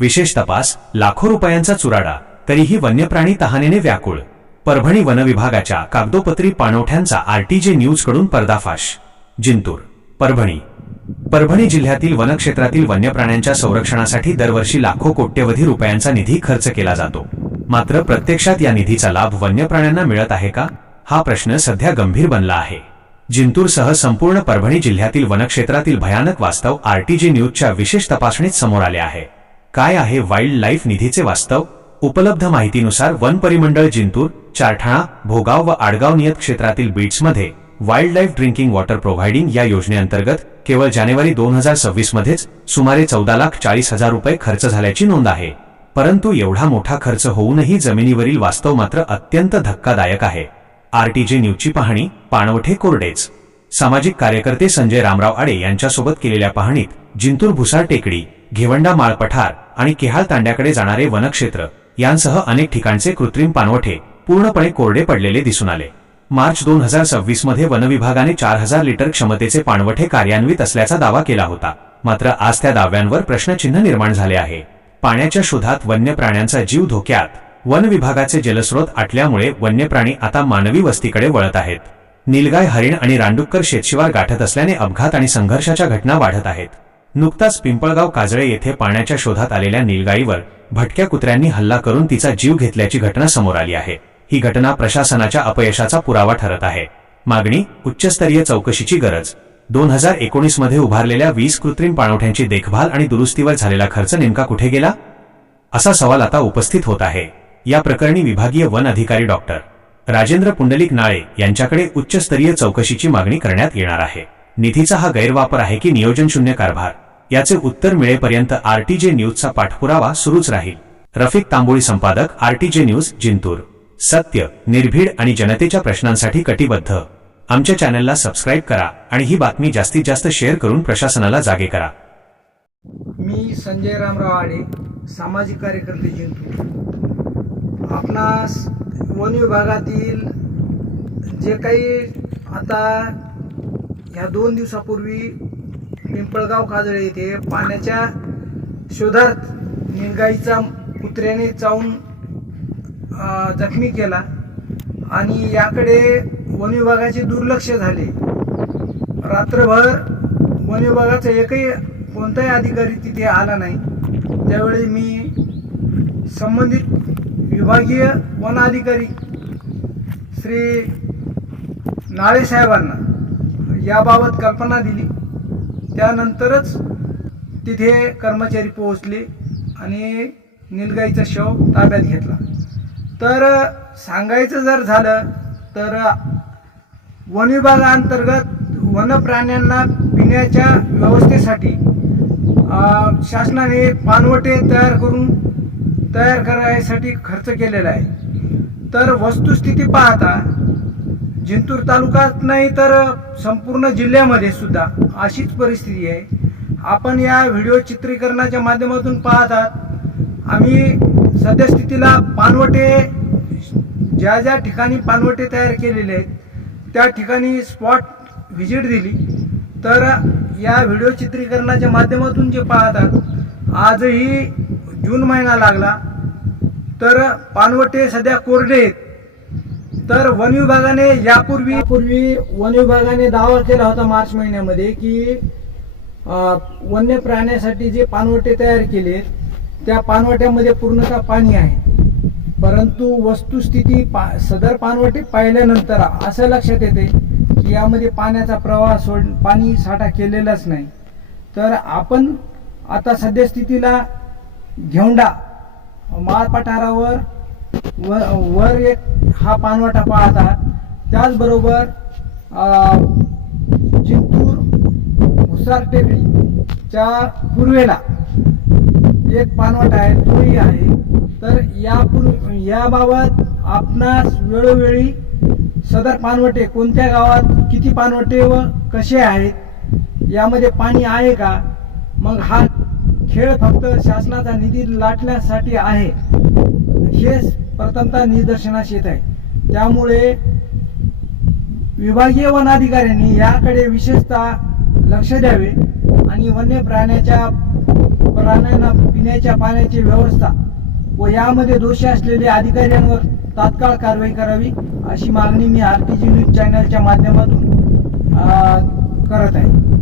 विशेष तपास, लाखो रुपयांचा चुराडा, तरीही वन्यप्राणी तहानेने व्याकुळ. परभणी वनविभागाच्या कागदोपत्री पाणवठ्यांचा आरटीजे न्यूजकडून पर्दाफाश. जिंतूर, परभणी जिल्ह्यातील वनक्षेत्रातील वन्यप्राण्यांच्या संरक्षणासाठी दरवर्षी लाखो कोट्यवधी रुपयांचा निधी खर्च केला जातो. मात्र प्रत्यक्षात या निधीचा लाभ वन्यप्राण्यांना मिळत आहे का, हा प्रश्न सध्या गंभीर बनला आहे. जिंतूरसह संपूर्ण परभणी जिल्ह्यातील वनक्षेत्रातील भयानक वास्तव आरटीजे न्यूजच्या विशेष तपासणीत समोर आले आहे. काय आहे वाईल्ड लाईफ निधीचे वास्तव? उपलब्ध माहितीनुसार वन परिमंडळ जिंतूर, चारठाणा, भोगाव व आडगाव नियत क्षेत्रातील बीट्समध्ये wild life drinking water providing या योजनेअंतर्गत केवळ जानेवारी 2026 मध्येच सुमारे 14,40,000 रुपये खर्च झाल्याची नोंद आहे. परंतु एवढा मोठा खर्च होऊनही जमिनीवरील वास्तव मात्र अत्यंत धक्कादायक आहे. आरटीजे न्यूजची पाहणी, पाणवठे कोरडेच. सामाजिक कार्यकर्ते संजय रामराव आडे यांच्यासोबत केलेल्या पाहणीत जिंतूर भुसार टेकडी, घेवंडा माळ पठार आणि केहाळ तांड्याकडे जाणारे वनक्षेत्र यांसह अनेक ठिकाणचे कृत्रिम पाणवठे पूर्णपणे कोरडे पडलेले दिसून आले. मार्च 2026 मध्ये वनविभागाने 4,000 लिटर क्षमतेचे पाणवठे कार्यान्वित असल्याचा दावा केला होता. मात्र आज त्या दाव्यांवर प्रश्नचिन्ह निर्माण झाले आहे. पाण्याच्या शोधात वन्य प्राण्यांचा जीव धोक्यात. वन विभागाचे जलस्रोत आटल्यामुळे वन्यप्राणी आता मानवी वस्तीकडे वळत आहेत. नीलगाय, हरिण आणि रानडुक्कर शेतशिवार गाठत असल्याने अपघात आणि संघर्षाच्या घटना वाढत आहेत. नुकताच पिंपळगाव काजळे येथे पाण्याच्या शोधात आलेल्या नीलगाईवर भटक्या कुत्र्यांनी हल्ला करून तिचा जीव घेतल्याची घटना समोर आली आहे. ही घटना प्रशासनाच्या अपयशाचा पुरावा ठरत आहे. मागणी, उच्चस्तरीय चौकशीची गरज. 2019 मध्ये उभारलेल्या 20 कृत्रिम पाणवठ्यांची देखभाल आणि दुरुस्तीवर झालेला खर्च नेमका कुठे गेला, असा सवाल आता उपस्थित होत आहे. या प्रकरणी विभागीय वन अधिकारी डॉक्टर राजेंद्र पुंडलिक नाळे यांच्याकडे उच्चस्तरीय चौकशीची मागणी करण्यात येणार आहे. निधीचा हा गैरवापर आहे की नियोजनशून्य कारभार, याचे उत्तर मिळेपर्यंत आरटीजे न्यूजचा पाठपुरावा सुरूच राहील. रफिक तांबोळी, संपादक, आरटीजे न्यूज, जिंतूर. सत्य, निर्भीड आणि जनतेच्या प्रश्नांसाठी कटिबद्ध. आमच्या चॅनलला सबस्क्राईब करा आणि ही बातमी जास्तीत जास्त शेअर करून प्रशासनाला जागे करा. मी संजय रामराव आडे, सामाजिक कार्यकर्ते, जिंतूर. आपणास वन विभागातील जे काही आता ह्या 2 दिवसापूर्वी पिंपळगाव काजळे येथे पाण्याच्या शोधात नीलगाईचा कुत्र्याने चावून जखमी केला आणि याकडे वन विभागाचे दुर्लक्ष झाले. रात्रभर वन विभागाचा एकही कोणताही अधिकारी तिथे आला नाही. त्यावेळी मी संबंधित विभागीय वन अधिकारी श्री नाळे साहेबांना याबाबत कल्पना दिली. त्यानंतरच तिथे कर्मचारी पोहोचले आणि नीलगाईचा शव ताब्यात घेतला. तर सांगायचं जर झालं तर वन विभागाअंतर्गत वन प्राण्यांना पिण्याच्या व्यवस्थेसाठी शासनाने पाणवठे तयार करायसाठी खर्च केलेला आहे. तर वस्तुस्थिती पाहता जिंतूर तालुक्यात नाही तर संपूर्ण जिल्ह्यामध्ये सुद्धा अशीच परिस्थिती आहे. आपण या व्हिडिओ चित्रीकरणाच्या माध्यमातून पाहतात. आम्ही सद्यस्थितीला पाणवठे ज्या ज्या ठिकाणी पाणवठे तयार केलेले आहेत त्या ठिकाणी स्पॉट व्हिजिट दिली. तर या व्हिडिओ चित्रीकरणाच्या माध्यमातून जे पाहतात, आजही जून महिना लागला तर पाणवठे सध्या कोरडे आहेत. तर वन विभागाने यापूर्वी वन विभागाने दावा केला होता मार्च महिन्यामध्ये की वन्य प्राण्यासाठी जे पाणवठे तयार केले त्या पाणवठ्यामध्ये पूर्णतः पाणी आहे. परंतु वस्तुस्थिती सदर पाणवठे पाहिल्यानंतर असं लक्षात येते की यामध्ये पाण्याचा प्रवाह पाणी साठा केलेलाच नाही. तर आपण आता सद्यस्थितीला घेवंडा माळ पठारावर वर एक हा पाणवठा पाहतात. त्याचबरोबर जिंतूर भुसार टेकडीच्या पूर्वेला एक पाणवठा आहे, तोही आहे. तर याबाबत आपणास वेळोवेळी सदर पाणवठे कोणत्या गावात किती पाणवठे व कसे आहेत, यामध्ये पाणी आहे का, मग हा खेळ फक्त शासनाचा निधी लाटण्यासाठी आहे हे प्रथमतः निदर्शनास येत आहे. त्यामुळे विभागीय वन अधिकाऱ्यांनी याकडे विशेषतः लक्ष द्यावे आणि वन्य प्राण्याच्या प्राण्यांना पिण्याच्या पाण्याची व्यवस्था व यामध्ये दोषी असलेल्या अधिकाऱ्यांवर तात्काळ कारवाई करावी अशी मागणी मी आरटीजी न्यूज चॅनलच्या माध्यमातून करत आहे.